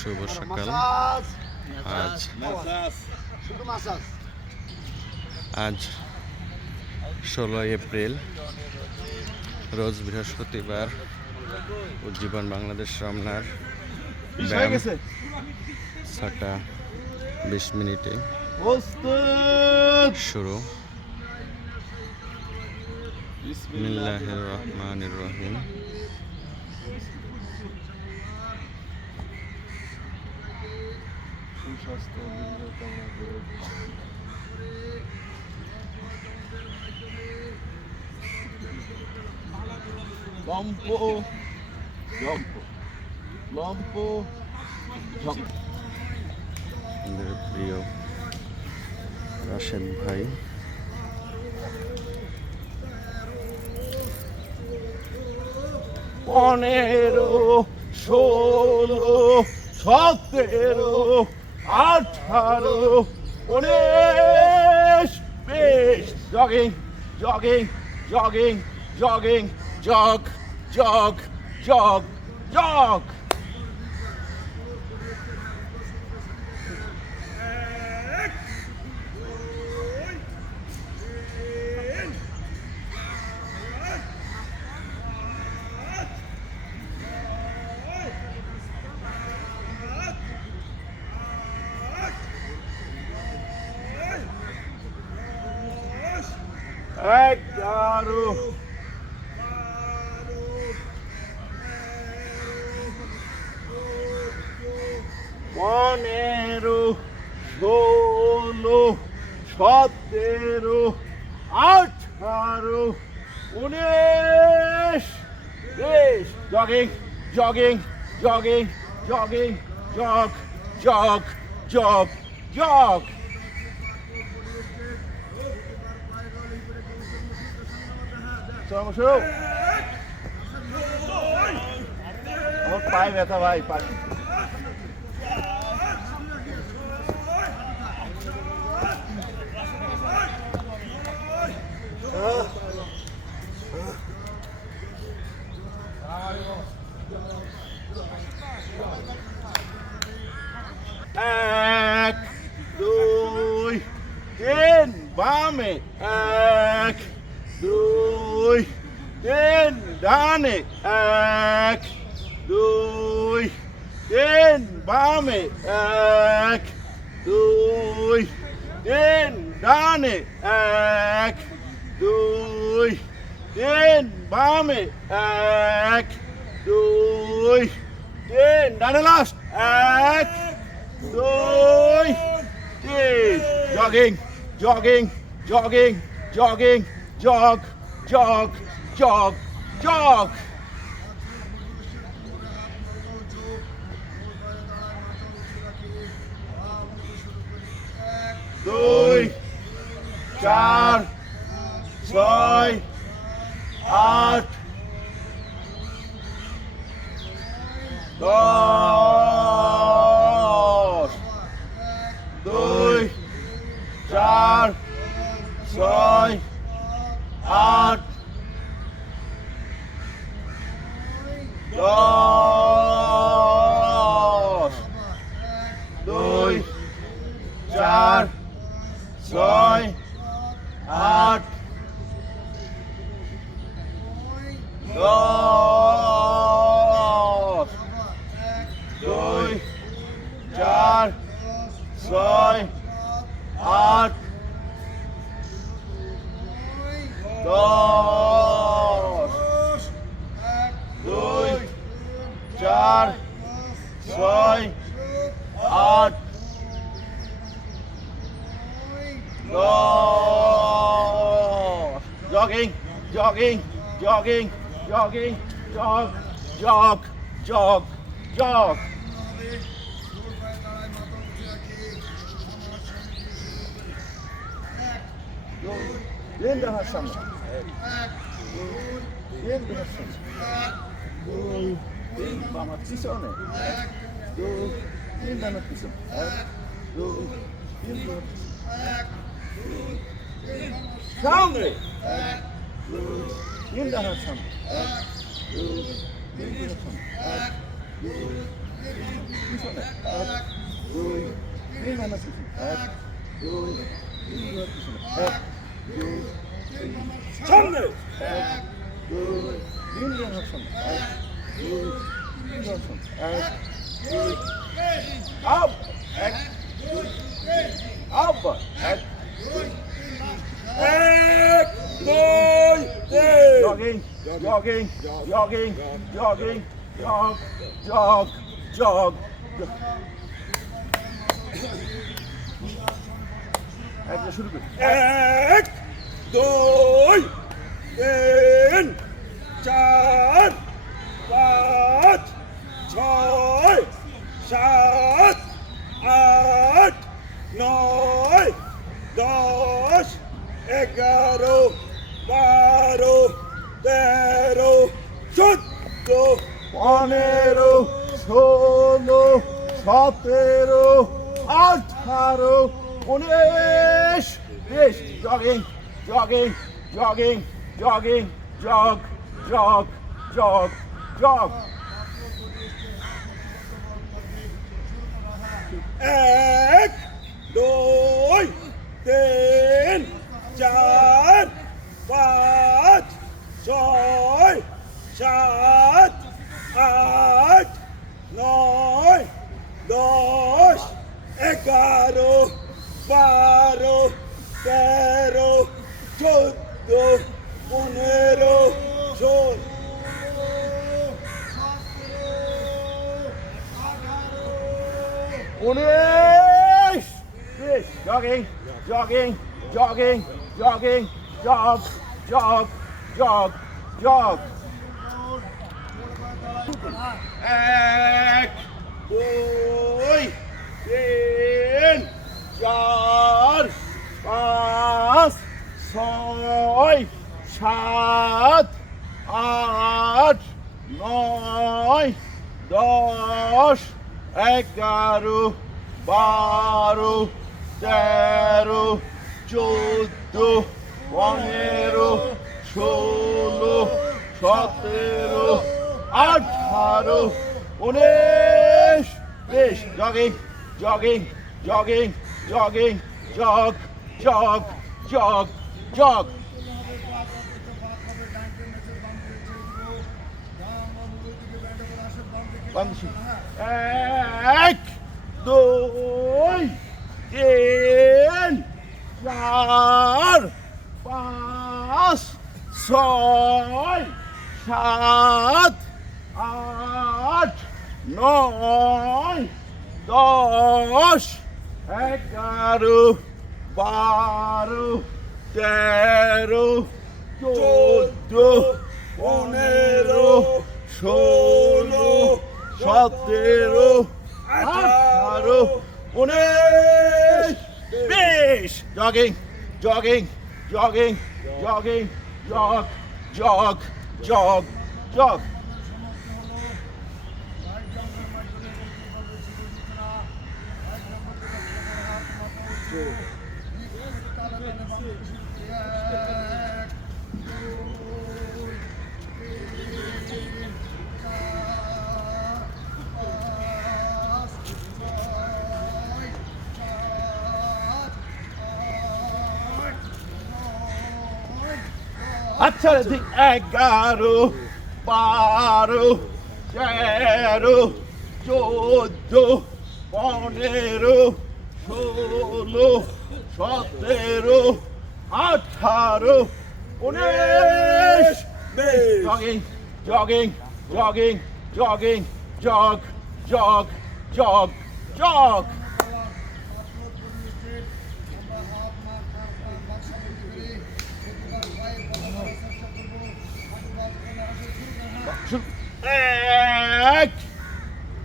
শুভ সকাল। আজ 16 এপ্রিল, রোজ বৃহস্পতিবার। উজ্জীবন বাংলাদেশ রমনার ব্যায়াম 6টা 20 মিনিটে শুরু। বিসমিল্লাহির রহমানির রহিম। আমাদের প্রিয় রাশেদ ভাই। পনেরো, 16, 17, 18, 19, 20। Jogging, jogging, jogging, jogging, jog, jog, jog, jog. Eggaro. Pionero, 16, 17, 18, 19, 20. Jogging, jogging, jogging, jogging, jog, jog, jog, jog. শুরু। আমার পায়ে ব্যথা ভাই, পায়ে। এক, দুই, তিন, বামে। এক, দুই, তিন, ডানে। এক, দুই, তিন, বামে। এক, দুই, তিন, ডানে। এক, দুই, তিন, বামে। এক, দুই, তিন, ডানে লাস্ট। এক, দুই, তিন। Jogging, jogging, jogging, jogging, jog, jog, jog, jog. দুই, 4, 6, 8, 10. 2, 4, 6, 8, 10. 2, 4, 6, 8, 10. 2, 4, 6, 8, 10. 2, 4, 6, 8, 10. Jogging, jogging, jogging, jogging, jog, jog, jog, jog. Yan daha sama. Yan daha sama. Bamat pisone. Yan daha pisone. Yan daha Saundre. Yan daha sama. Yan daha sama. পিছনে এক দুই তিন ডান হাত পিছনে এক দুই তিন হাত পিছনে এক দুই সামনে এক দুই তিন ডান হাত সামনে এক দুই তিন ডান হাত সামনে এক দুই আপ এক দুই আপ এক এক দুই তিন jogging jogging jogging jogging jog jog jog একটা শুরু করি এক দুই তিন চার পাঁচ ছয় সাত আট নয় দশ এগারো বারো তেরো চোদ্দ 15 16 17 18 19 20 jogging jogging jogging jogging jog jog jog jog এক দুই তিন চার পাঁচ ছয় সাত আট নয় দশ এগারো বারো তেরো চোদ্দ 15 16 19 20 jogging jogging jogging jogging jog jog jog jog এক দুই তিন চার পাঁচ ছয় সাত আট নয় দশ এগারো বারো তেরো চোদ্দ 15 16 17 18 19 20 jogging jogging jogging jogging jog jog jog jog এক দুই তিন চার পাঁচ ছয় সাত আট নয় দশ এগারো বারো তেরো চোদ্দ 15 16 17 18 19 20 jogging jogging jogging jogging jog jog jog jog আচ্ছা ঠিক 11 12 13 14 15 16 17 18 19 jogging jogging jogging jogging jog jog jog jog এক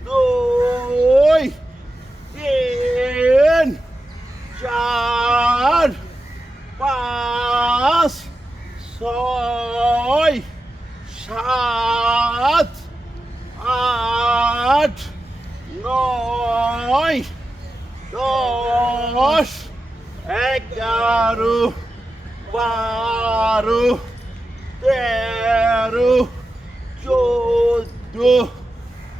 দুই তিন চার পাঁচ ছয় সাত আট নয় দশ এগারো বারো তেরো 14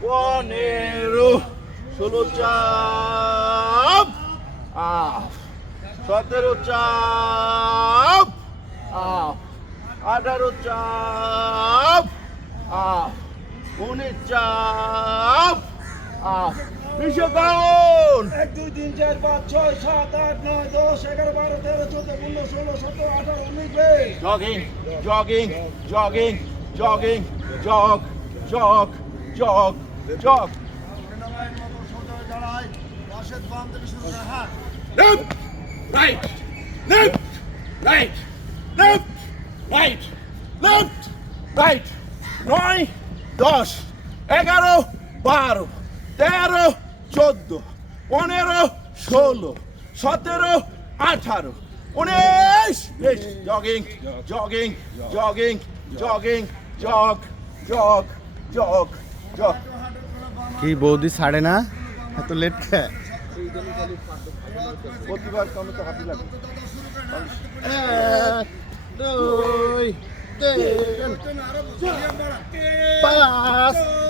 15 16 চাপ আপ 17 চাপ আপ 18 চাপ আপ 19 চাপ up বিশ্বকাউন 1 2 3 4 5 6 7 8 9 10 11 12 13 14 15 16 17 18 19 20 jogging jogging jogging jogging jog jog jog jog Left, right, left, right, left, right, left, right. 9 10 11 12 13 14 15 16 17 18 19 jogging jogging jogging jogging jog jog jog jog কি বৌদি ছাড়ে না এত লেট খায় প্রতিবার কামে তো হাতি লাগে 1 2 3 5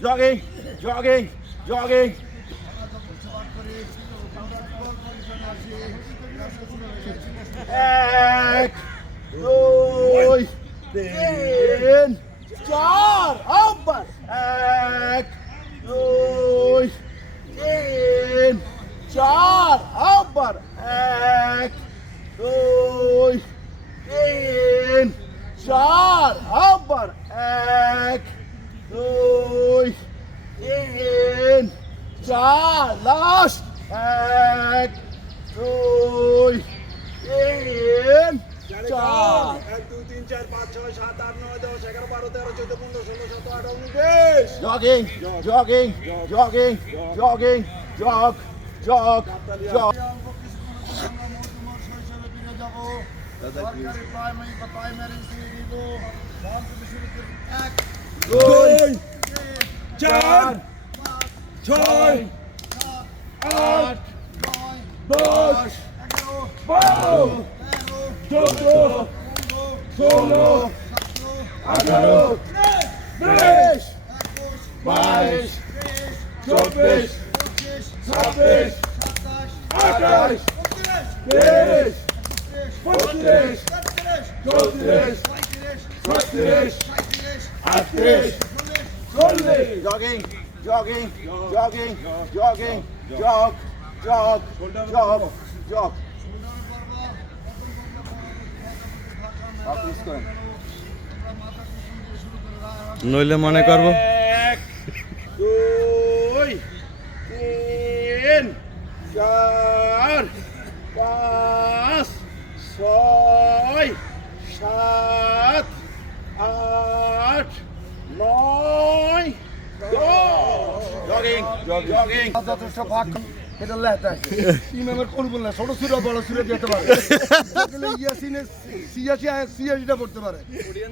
jogging jogging jogging এক দুই তিন চার আবার এক দুই তিন চার আবার এক দুই তিন চার আবার এক দুই তিন চার লাস্ট এক দুই তিন চার 1 2 3 4 5 6 7 8 9 10 11 12 13 14 15 16 17 18 19 jogging jogging jogging jogging jog jog jog দুই চার ছয় আট 10 12 14 16 18 19 22 24 26 28 30 32 34 36 38 40 jogging jogging jogging jogging jog jog jog jog নইলে মনে করবো 1 2 3 4 5 6 7 8 9 10 jogging jogging যথেষ্ট ফাঁক এটা লেখা ইমামের কোন বললে ছোট সুরা বড় সুরা দিতে পারে ইয়াসিনের সিয়াসিটা পড়তে পারে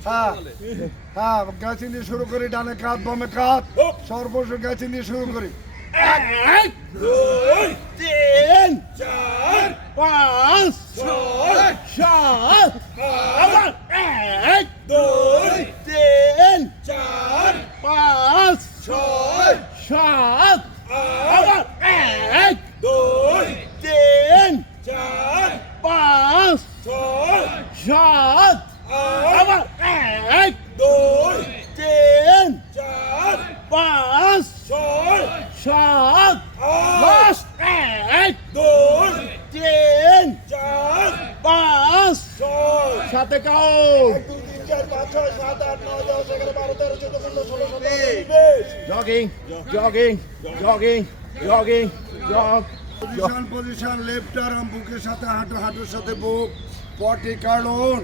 হ্যাঁ হ্যাঁ গাছি দিয়ে শুরু করি ডানে কাত বামে কাত সর্বস্ব গাছি দিয়ে শুরু করি 1 2 3 4 5 6 7 আবার 1 2 3 4 5 6 7 আবার 1 2 3 4 5 6 7 আবার 1 2 3 4 5 6 7 লাস্ট 1 2 3 4 5 6 সাথে count 1 2 3 4 5 6 7 8 9 10 11 12 13 14 15 16 17 20 jogging jogging jogging jogging jog position left arm বুকের সাথে হাঁটুর সাথে বুক পটি কারণ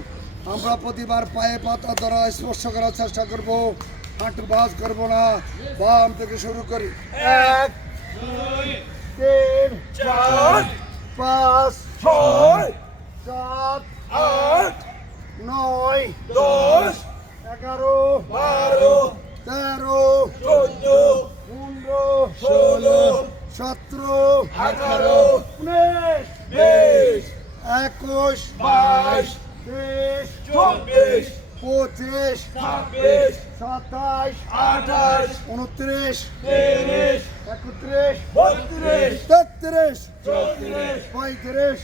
আমরা প্রতিবার পায়ে পাতা দ্বারা স্পর্শ করার চেষ্টা করব হাঁটু ভাঁজ করব না বাম থেকে শুরু করি 1 2 3 4 5 6 7 8 9 10 11 12 13 14 15 16 17 18 19 20 21 22 23 24 25 26 27 28 29 30 31 32 33 34 35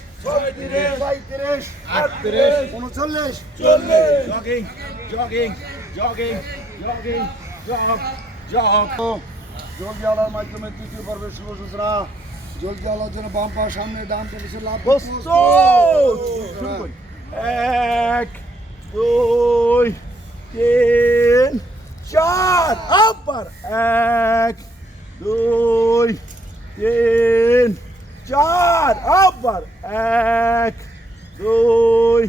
36 37 38 39 Jogging, jogging, jogging, jogging, jog, jog. জলদি আলার মাধ্যমে তৃতীয় পর্বের শুভ সূচনা। জলদি আলার জন্য বাম পা সামনে, ডান পা পিছনে লাফ। প্রস্তুত। শুরু করি। 1 2 3 4 আবার 1 2 3 4 আবার 1 2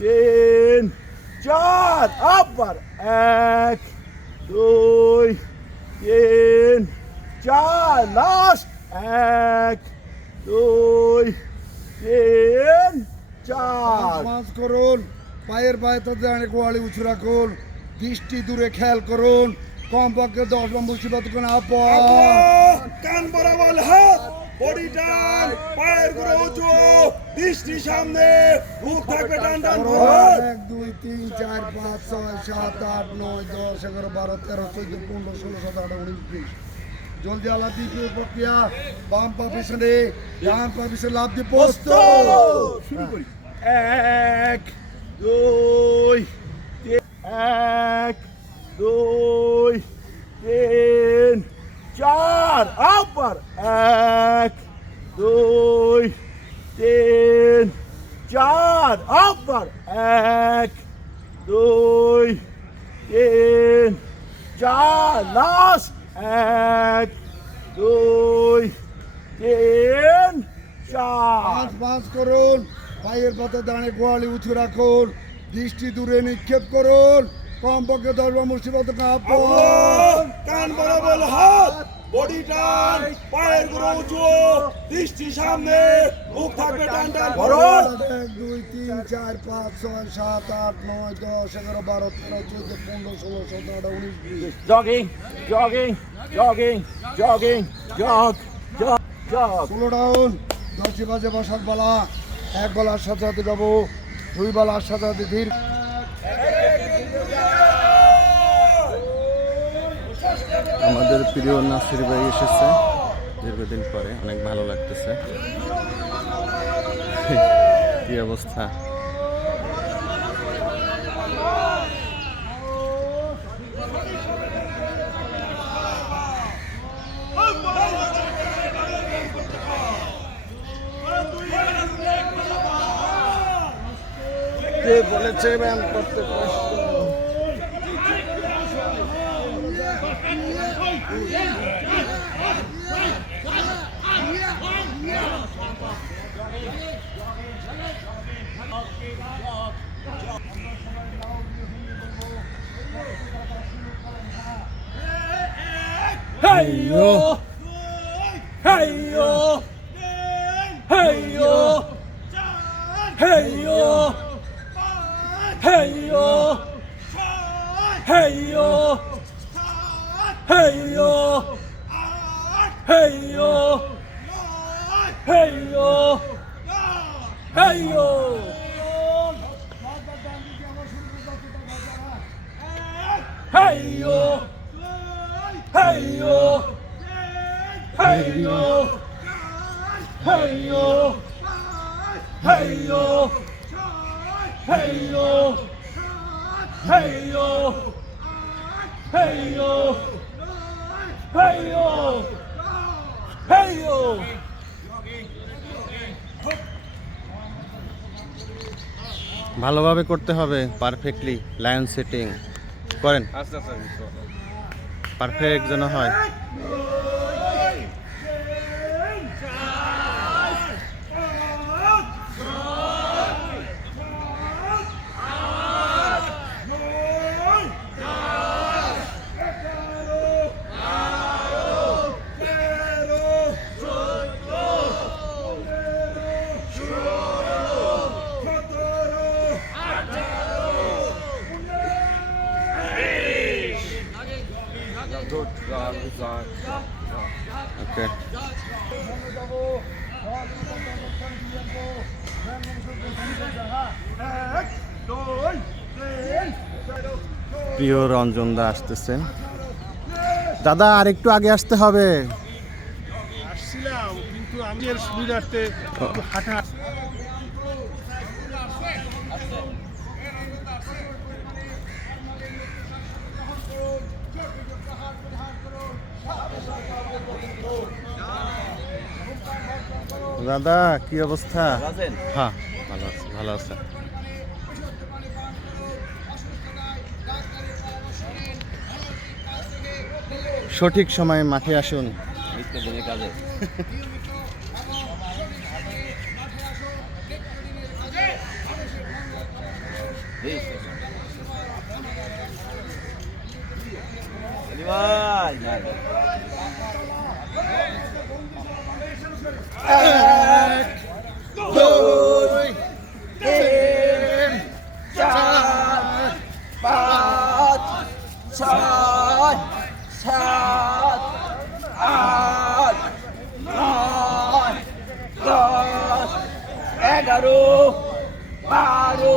3 4 আবার 1 2 3 4 লাস্ট 1 2 3 4 পাঁচ করুন, পায়ের পায়েতে দাঁড়িয়ে গোয়ালি উঁচু রাখুন, দৃষ্টি দূরে খেয়াল করুন, কমপক্ষে 10 বার মুসিবত করুন। কান বরাবর হাত, বডি টান, পায়ের গুলো উঁচু, দৃষ্টি সামনে, মুখ থাকবে টান টান ভর। 1 2 3 4 5 6 7 8 9 10 11 12 13 14 15 16 17 18 19 20। জলদি আলা দ্বিতীয় প্রক্রিয়া, বাম পা পিছনে, ডান পা পিছনে লাফ দিয়ে পোস্ত। শুরু করি। 1 2 1 2 3 4 আবার 1 2 3 4 আবার 1 2 3 4 লাস্ট 1 2 3 4 পাঁচ করুন, পায়ের পাতা দাঁড়িয়ে গোয়ালি উঁচু রাখুন, দৃষ্টি দূরে নিক্ষেপ করুন, কমপক্ষে 10 বার মুসিবত কান বরাবর হাত, বডি টান, পায়ের গুলো উঁচু, দৃষ্টি সামনে, মুখ থাকবে টান টান Bharat. 1 2 3 4 5 6 7 8 9 10 11 12 13 14 15 16 17 18 19 20। Jogging jogging jogging jogging jug jug jug. Slow down, 10 বাজে বসার বেলা, এক বেলার সাথে সাথে যাবো, 2 বেলার সাথে সাথে ধীর। আমাদের প্রিয় নাসির ভাই এসেছে দীর্ঘদিন পরে, অনেক ভালো লাগতেছে। কি অবস্থা! কে বলেছে ব্যায়াম করতে কষ্ট? Hey yo, hey yo, hey yo, hey yo, hey yo, hey yo, hey yo, hey yo, hey yo, hey yo. Hey yo, hey yo, hey yo, hey yo, hey yo, hey yo, hey yo, hey yo, hey yo, hey yo. ভালোভাবে করতে হবে, perfectly lion setting করেন, perfect যেন হয়। Good. Good. ওকে। প্রিয় রঞ্জন দা আসতেছেন। দাদা আর একটু আগে আসতে হবে। আসছিলাম কিন্তু আমি এর সুবিধার্থে একটু হাঁটা দাদা কি অবস্থা? আছেন? হ্যাঁ ভালো আছে, ভালো আছে। সঠিক সময়ে মাঠে আসুন। কাজে এগারো 12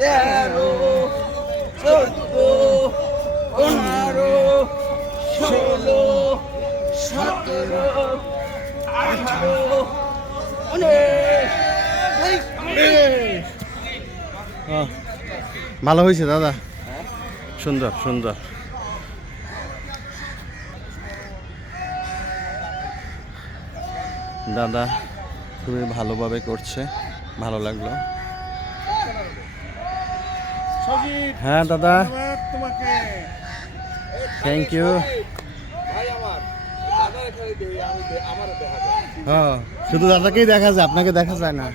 13 14 15 16 17 18 19 ভালো হয়েছে দাদা, সুন্দর সুন্দর। দাদা খুবই ভালোভাবে করছে, ভালো লাগলো। হ্যাঁ দাদা, তোমাকে থ্যাংক ইউ। ভাই আমার দাদা এখানে দেই আমি আমারও দেখা যায় হ্যাঁ, শুধু দাদাকেই দেখা যায়, আপনাকে দেখা যায় না।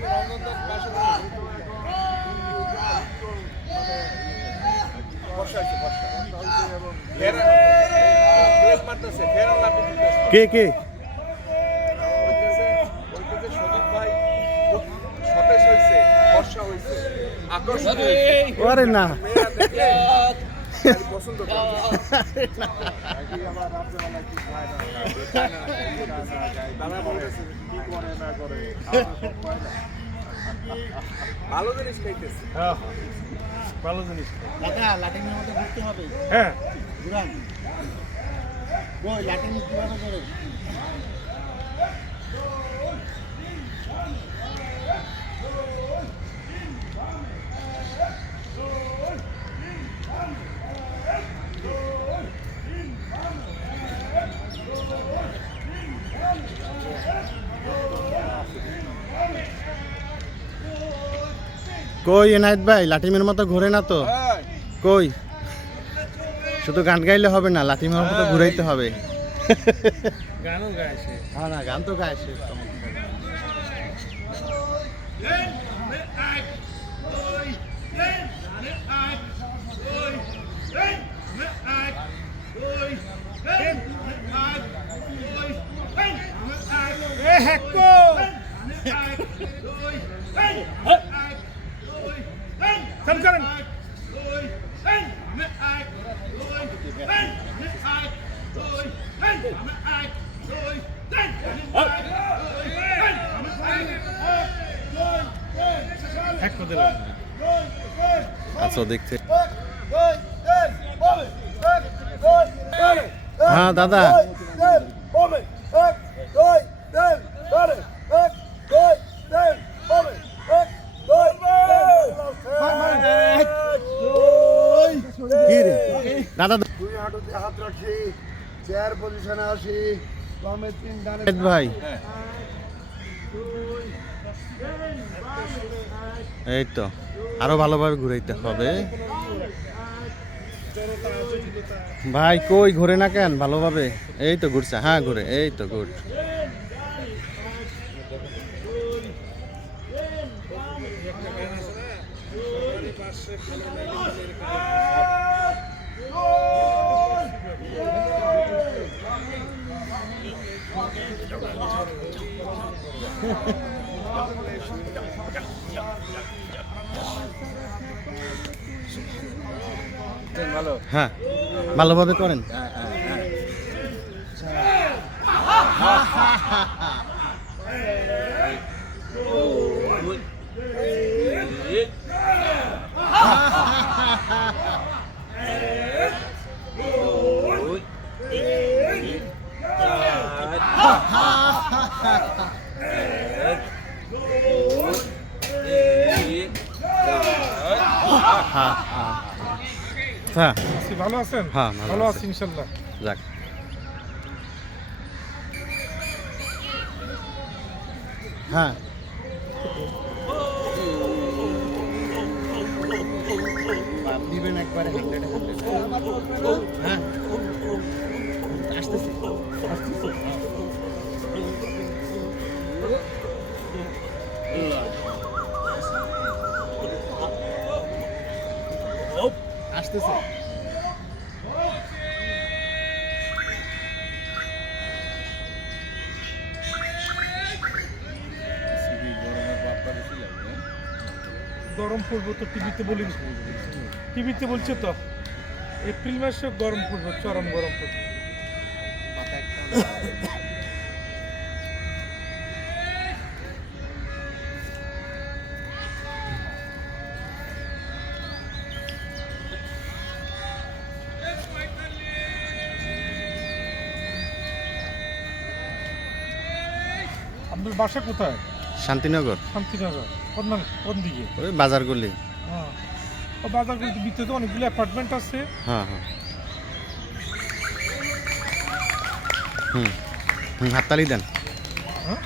কে কে? আরে না, ভালো জিনিস খাইতেছে। ভালো জিনিস। দাদা লাটিনের মতো ঘুরতে হবে। হ্যাঁ ঘুরান ওই লাটিন কিভাবে করে? কই এনায়েত ভাই, লাঠিমের মতো ঘোরে না তো? কই, শুধু গান গাইলে হবে না, লাঠিমের মতো ঘুরাইতে হবে। গানও গাইছে। হ্যাঁ না, গান তো গাইছে। আচ্ছা দেখতে। হ্যাঁ দাদা, কি রে দাদা? দুই হাঁটুতে হাত রাখি, চেয়ার পজিশনে আসি, বামে 3 ডানে এনায়েত ভাই, এই তো আরো ভালোভাবে ঘুরাইতে হবে ভাই। কই ঘুরে না কেন ভালোভাবে? এই তো ঘুরছে, হ্যাঁ ঘুরে, এই তো গুড। ভালো। হ্যাঁ ভালোভাবে করেন। হ্যাঁ হ্যাঁ হ্যাঁ আছি, ভালো আছেন? হ্যাঁ, ভালো ভালো আছি। আছি ইনশাল্লাহ। যাক হ্যাঁ দিবেন একবারে 100 হ্যাঁ আসতেছে আসতেছে গরম পড়বো তো টিভিতে বলি, টিভিতে বলছে তো এপ্রিল মাসে গরম পড়বো, চরম গরম পড়বে। আপনার বাসা কোথায়? শান্তিনগর শান্তিনগর। কোন দিকে? ওই বাজারগুলি হ্যাঁ, ও বাজারগুলোতে ভিতরে তো অনেকগুলো অ্যাপার্টমেন্ট আছে। হ্যাঁ হ্যাঁ হুম হুম হাততালি দেন হ্যাঁ,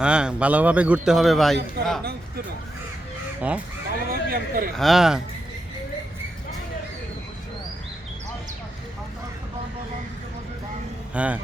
হ্যাঁ ভালোভাবে ঘুরতে হবে ভাই হ্যাঁ ভালোভাবে ব্যায়াম করে। হ্যাঁ হ্যাঁ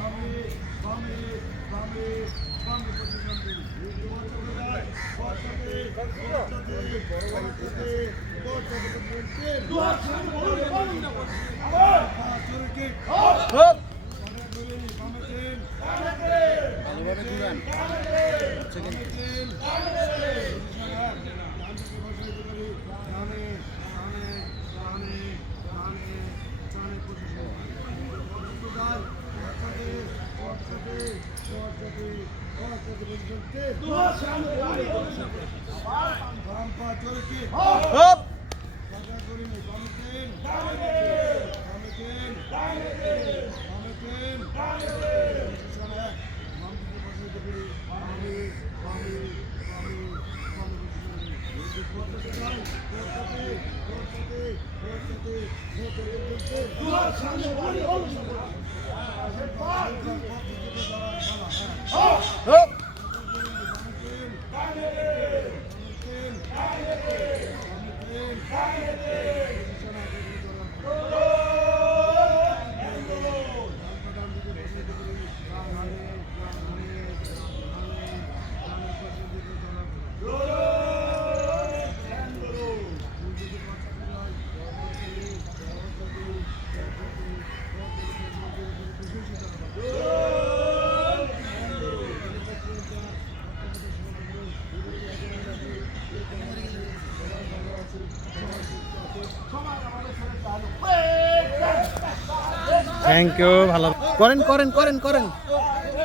থ্যাংক ইউ ভালো করেন করেন করেন করেন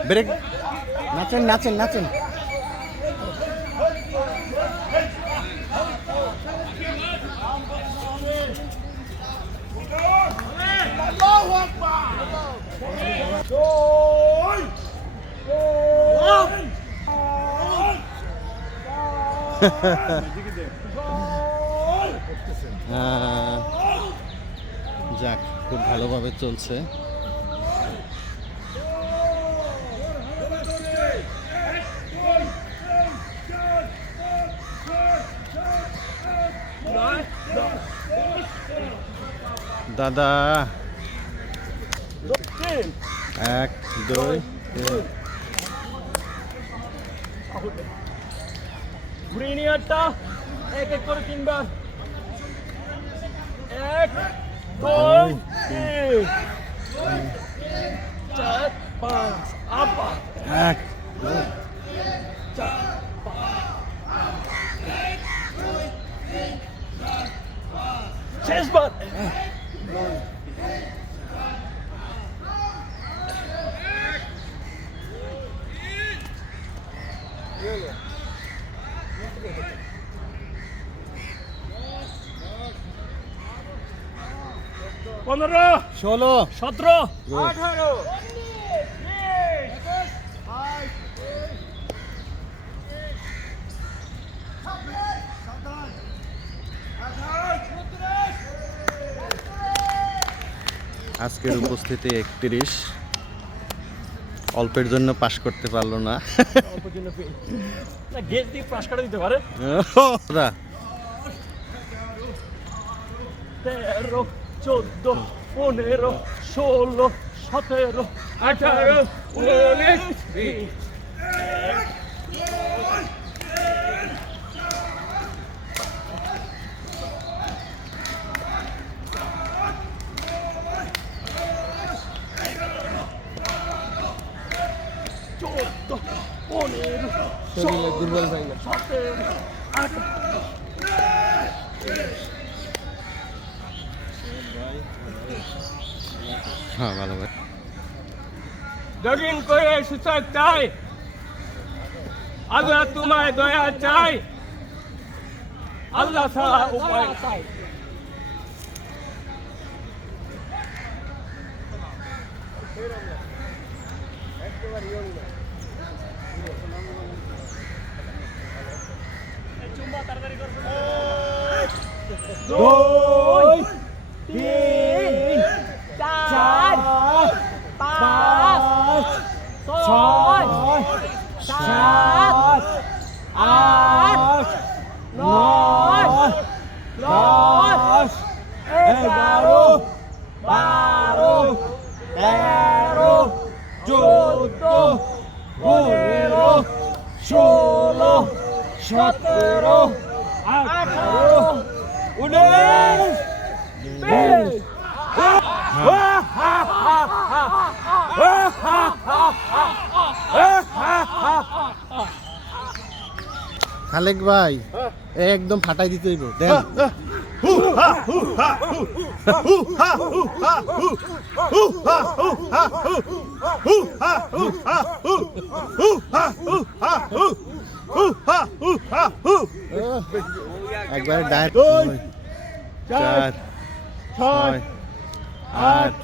ব্রেক নাচেন নাচেন নাচেন যাক খুব ভালোভাবে চলছে দাদা 1 2 3 গ্রিনিয়ারটা এক এক করে তিনবার, 1 2 3 4 5 আবার 1 শেষবার। পনেরো 16 17 Good. 18 আজকের উপস্থিতি 31, অল্পের জন্য পাশ করতে পারলো না। অল্পের জন্য না গেট দিয়ে পাশ কাটা দিতে পারে। ওরা 13, 14, 15, 16, 17, 18, 19, 20। দুর্বল ভাই না হ্যাঁ ভালো ভাই। দরিন করে সুযোগ চাই, আল্লাহ তোমায় দয়া চাই, আল্লাহ ছাড়া উপায় চাই। দুই, তিন, চার, পাঁচ, ছয়, সাত, আট, নয়, 10, 11, 12, 13, 14, 15, 16, 17, 18, 19, 20। খালেক ভাই একদম ফাটাই দিতে হইব দেন। একবারে ডায়েট 4, 6, 8,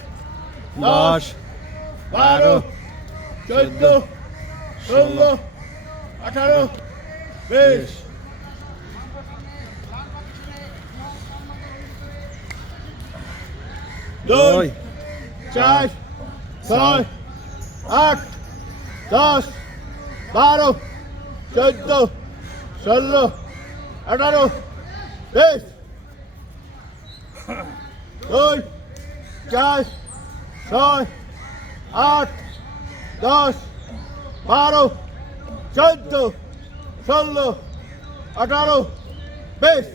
10, 12, 14, 16, 18, 20। 2, 4, 6, 8, 10, 12, 14, 16, 18, 20। 2, 4, 6, 8, 10, 12, 14, 16, 18, 20।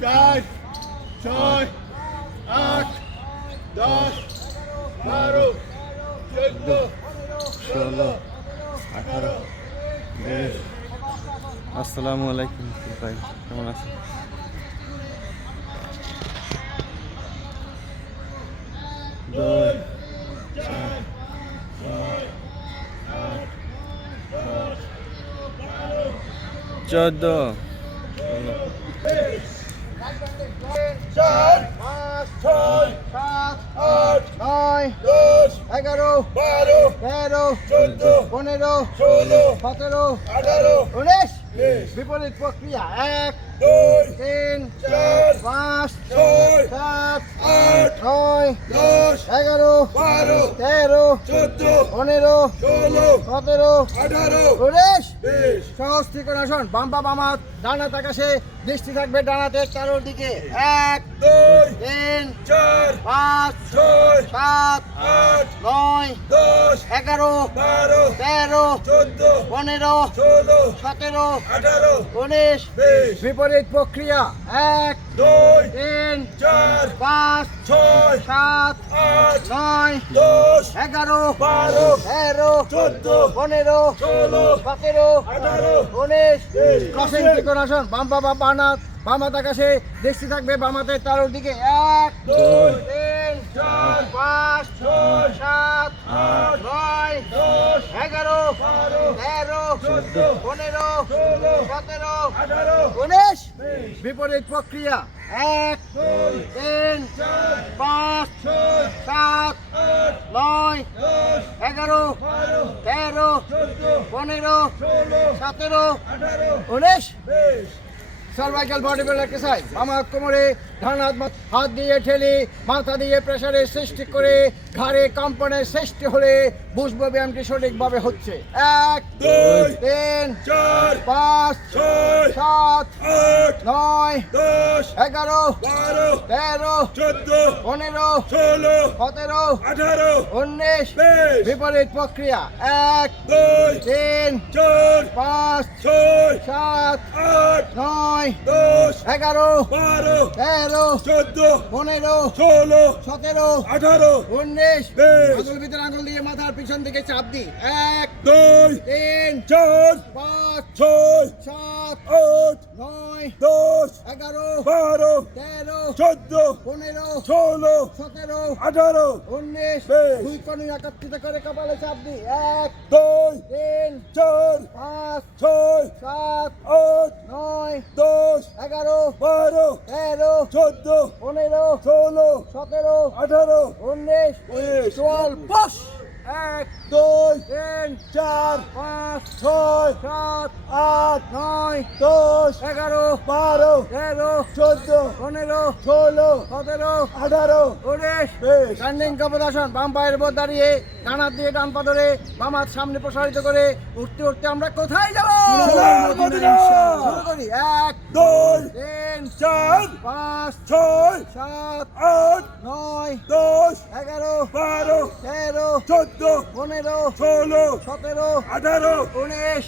4, 6, 8, 10, 12, 14, 16, 18, 20। আসসালামু আলাইকুম ভাই, কেমন আছেন? দুই, 4, 8, 10, 14, 4, 5, 6, 7, 8, 9, 10, 11, 12, 13, 14, 15, 16, 17, 18, 19। বিপরীত প্রক্রিয়া 1, 2, 3, 4, 5, 6, 7, 8, 9, 10, 11, 12, 13, 14, 15, 16, 17, 18, 19। সহজ ত্রিকোণাসন, বাম পা বাম হাত, ডান হাত আকাশে, দৃষ্টি থাকবে ডান হাতের চারোর দিকে। 1, 2, 3, 4, 5, 6, 7, 8, 9, 10, 11, 12, 13, 14, 15, 16, 17, 18, 19। বিপরীত প্রক্রিয়া 1, 2, 3, 4, 5, 6, 7, 8, 9, 10, 11, 12, 13, 14, 15, 16, 17, 18, 19। ক্রসিং ত্রিকোণাসন, বাম পা বাম হাত, বাম হাত আকাশে, দৃষ্টি থাকবে বাম হাতের তালুর দিকে। 1, 2, 3, 4, 5, 6, 7, 8, 9, 10, 11, 12, 13, 14, 15, 16, 17, 18, 19। বিপরীত প্রক্রিয়া 1, 2, 3, 4, 5, 6, 7, 8, 9, 10, 11, 12, 13, 14, 15, 16, 17, 18, 19। Cervical body build exercise. বাম হাত কোমরে, ডান হাত হাত দিয়ে ঠেলে মাথা দিয়ে প্রেসারের সৃষ্টি করে ঘাড়ে কম্পনের সৃষ্টি হলে বুঝবো ব্যায়ামটি সঠিকভাবে হচ্ছে। 1 2 3 4 5 6 7 8 9 10 11 12 13 14 15 16 17 18 19 বিপরীত প্রক্রিয়া। 1 2 3 4 5 6 7 8 9 10 11 12 13 14 15 16 17 18 19 আঙুল ভিতরে আঙুল দিয়ে মাথার পিছন দিকে চাপ দি। 1 2 3 4 5 6 7 8 9 10 11 12 13 14 15 16 17 18 19 দুই কণি একত্রিত করে কপালে চাপ দি। 1 2 3 4 5 6 7 8 9 10 11 12 13 14 15 16 17 18 19 চল বস। 1 2 3 4 5 6 7 8 9 10 11 12 13 14 15 16 17 18 19 স্ট্যান্ডিং কপদাসন। বাম পায়ের উপর দাঁড়িয়ে ডান হাত দিয়ে ডান পা ধরে বাম হাত সামনে প্রসারিত করে উঠতে উঠতে আমরা কোথায় যাব? শুরু করি। 1 2 3 4 5 6 7 8 9 10 11 12 13 14 15 16 17 18 19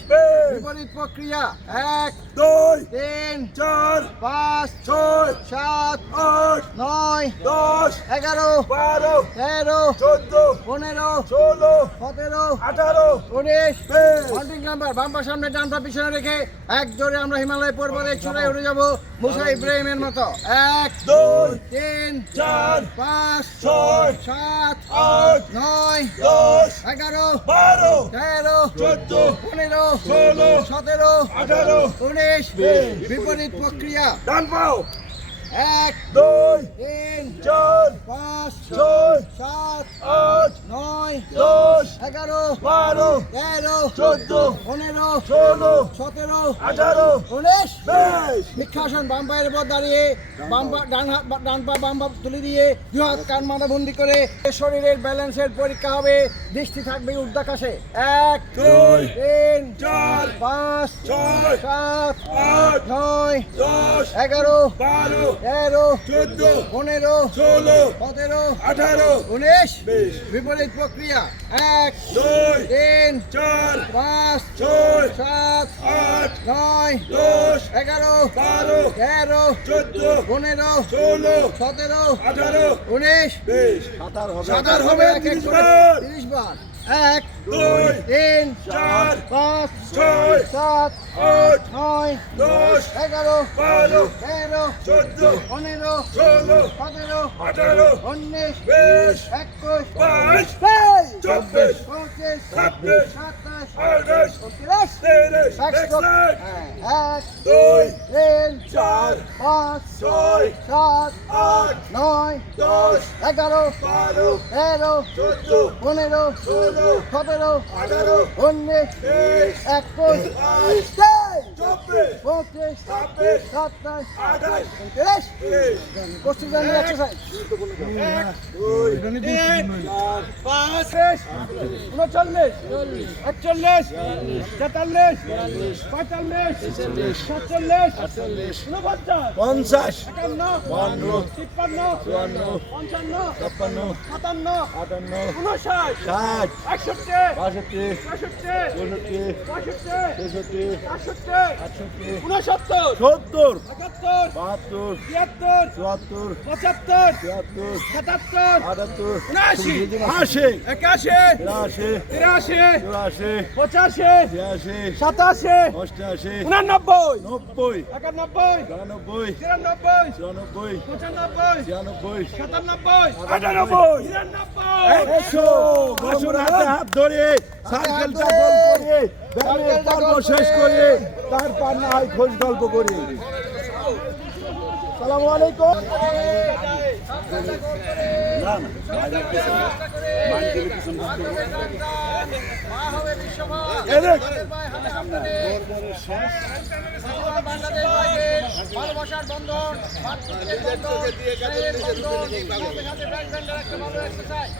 বিপরীত প্রক্রিয়া। 1 2 3 4 5 6 7 8 9 10 11 12 13 14 15 16 17 18 19 কাউন্টিং নাম্বার। বাম পা সামনে ডান পা পিছনে রেখে এক জোরে আমরা হিমালয় পর্বতের চূড়ায় উঠে যাব মুসা ইব্রাহিমের মতো। 1 2 3 4 5 6 7 8 9 10 11 12 13 14 15 16 17 18 19 বিপরীত প্রক্রিয়া। ডান পাও। 1 2 3 4 5 6 7 8 9 10 11 12 13 14 15 16 17 18 19 বৃক্ষাসন। বাম পায়ের উপর দাঁড়িয়ে বাম পা ডান পা বাম পা তুলে দিয়ে দুই হাত কান মাথা বন্দি করে শরীরের ব্যালেন্সের পরীক্ষা হবে। দৃষ্টি থাকবে ঊর্ধ্বাকাশে। 1 2 3 4 5 6 7 8 9 10 11 12 13 14 15 16 17 18 19 বিপরীত প্রক্রিয়া। 1 2 3 4 5 6 7 8 9 10 11 12 13 14 15 16 17 18 19 সাঁতার হবে 30 বার। 1 2 3 4 5 6 7 8 9 10 11 12 13 14 15 16 17 18 19 20 21 22 24 25 26 27 28 29 30 1 2 3 4 5 6 7 8 9 10 11 12 13 14 15 16 17 18 19 20 21 22 24 26 27 28 হাত ধরে সাইকেলটা গোল করে ব্যায়ামের পর্ব শেষ করে তারপর না হয় খোঁজ গল্প করি। আসসালামু আলাইকুম। বাংলাদেশ ভালোবাসার বন্ধন, ভাতৃত্বের বন্ধন, স্নেহের বন্ধন, সাথে সাথে ব্যান্ড ব্যান্ডের একটা ভালো এক্সারসাইজ।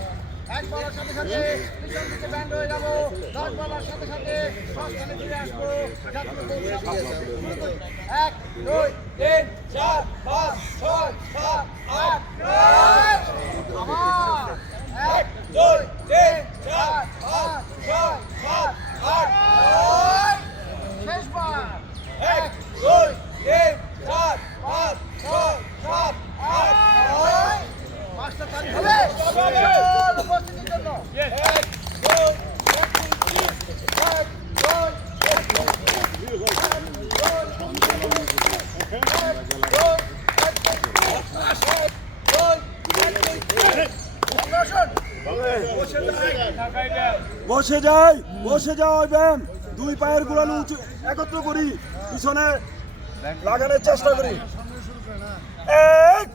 এক বলার সাথে সাথে পিছন দিকে ব্যান্ড হয়ে যাবো, 10 বলার সাথে সাথে সস্তানে ফিরে আসবো। যাত্রা পৌঁছাবো। 1, 2, 3, 4, 5, 6, 7, 8, 9 আমার 1, 2, 3, 4, 5, 6, 7, 8, 9 শেষবার 1, 2, 3, 4, 5, 6, 7, 8, 9 পাঁচটা তালি হবে উপস্থিতির জন্য 1, 2, 1, বসে যাই ব্যায়াম, দুই পায়ের গোড়ালি উঁচু একত্র করি, পিছনে লাগানোর চেষ্টা করি। 1,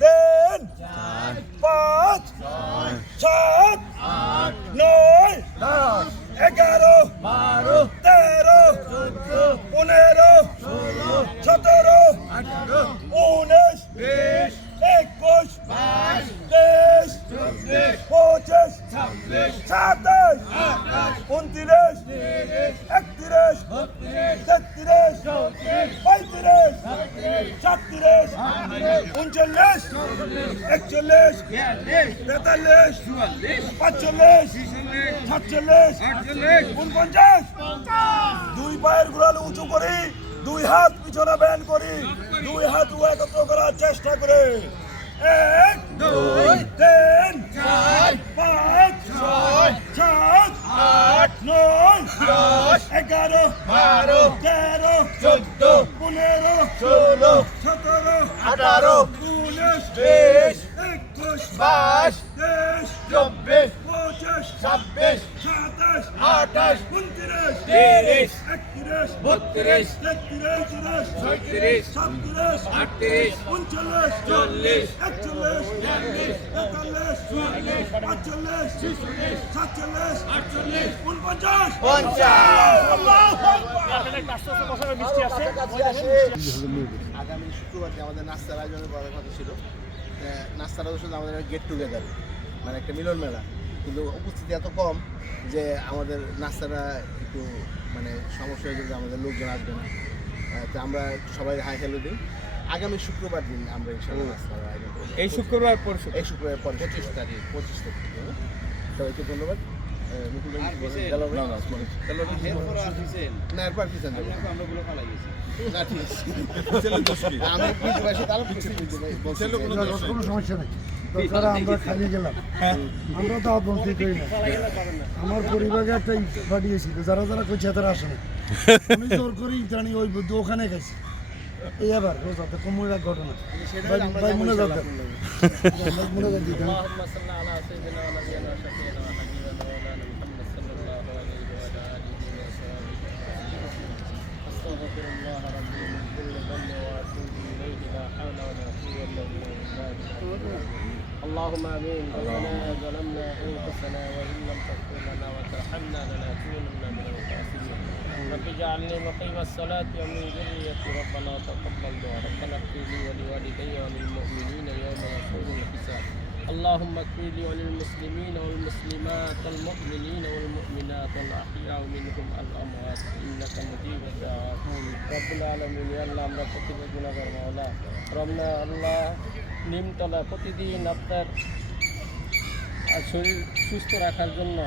3, 5, 7, 9, 10, 11, 12, 13, 14, 15, 16, 17, 18, 19, 20, 21, 22, 23, 27, 29, 31, 33, 34, 36, 39, 41, 43, 45, 46, 49। দুই পায়ের গোড়ালি উঁচু করি, দুই হাত পিছনে ব্যান্ড করি, দুই হাত একত্র করার চেষ্টা করে। 1, 2, 3, 4, 5, 6, 7, 8, 9, 10, 11, 12, 13, 14, 15, 16, 17, 18, 19, 20, 21, 22, 23, 24, 25, 27, 28, 29, 30, 31, 32, 33, 34, 37, 38, 39, 40, 41, 42, 43, 44, 45, 46, 48, 49, 50। আগামী শুক্রবারকে আমাদের নাস্তার আয়োজনের করার কথা ছিল। নাস্তাটা শুধু আমাদের গেট টুগেদার, মানে একটা মিলন মেলা, কিন্তু উপস্থিতি এত কম যে আমাদের নাস্তাটা একটু মানে সমস্যা হয়ে যাবে, আমাদের লোকজন আসবে না। তো আমরা সবাই হাই হ্যালো দিই। আগামী শুক্রবার দিন আমরা ইনশাআল্লাহ নাস্তার আয়োজন করব। এই শুক্রবার পর এই শুক্রবার পরে 25 তারিখ। সবাইকে ধন্যবাদ। মুকুল ভাই না এরপর পিছন যাবো না, ঠিক আছে। আমি বুঝতে পারছি, তারা বুঝতে কোনো সমস্যা নেই। দরকার আমরা খাইয়ে গেলাম, আমরা তো বলতে করি না। আমার পরিবারে একটা ইট পাঠিয়েছিল, যারা যারা কইছে তারা আসে না। আমি জোর করি জানি ওই বুদ্ধ ওখানে গেছি। এই আবার রোজাতে কমুর এক ঘটনা ভাই মনে করতেন মনে করতেন اللهم صل على سيدنا ونبينا وشفيعنا وحبيبنا مولانا محمد صلى الله عليه وعلى اله وصحبه استغفر الله ربي من كل ذنب واتوب اليه لا حول ولا قوه الا بالله. اللهم امين. ربنا ظلمنا انفسنا وان لم تغفر لنا وترحمنا لنكونن من الخاسرين. رب اجعلني مقيم الصلاة ومن ذريتي ربنا تقبل دعاء. ربنا اغفر لي ولوالدي وللمؤمنين يوم يقوم الحساب. اللهم اغفر لي وللمسلمين والمسلمات والمؤمنين والمؤمنات الأحياء منهم الأموات إنك مجيب الدعوات. رب العالمين. يا الله আমরা প্রতিটি গুনাহগার মাওলা, রবনা আল্লাহ নিমতলা প্রতিদিন আপনার শরীর সুস্থ রাখার জন্য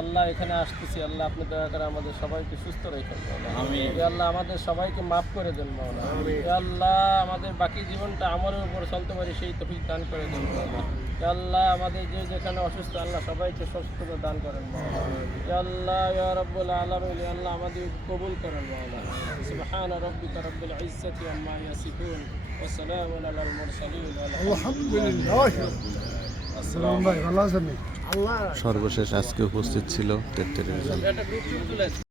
আল্লাহ এখানে আসতেছি। আল্লাহ আপনি দয়া করে আমাদের সবাইকে সুস্থ রেখেন আমিন। ইয়া আল্লাহ আমাদের সবাইকে মাফ করে দেন মাওলা আমিন। ইয়া আল্লাহ আমাদের বাকি জীবনটা আমলের উপর চলতে পারি সেই তৌফিক দান করে দেন মাওলা। ইয়া আল্লাহ আমাদের যে যেখানে অসুস্থ আল্লাহ সবাইকে সুস্থতা দান করেন মাওলা। ইয়া আল্লাহ ইয়া রাব্বুল আলামিন। ইয়া আল্লাহ আমাদের কবুল করেন মাওলা। সুবহান রাব্বিকা রাব্বিল ইজ্জাতি আম্মা ইয়াসিফুন ওয়া সালামুন আলাল মুরসালিন। আলহামদুলিল্লাহ। আসসালামু আলাইকুম। আল্লাহ সর্বশেষ আজকে উপস্থিত ছিল টেট টেলিভিশন।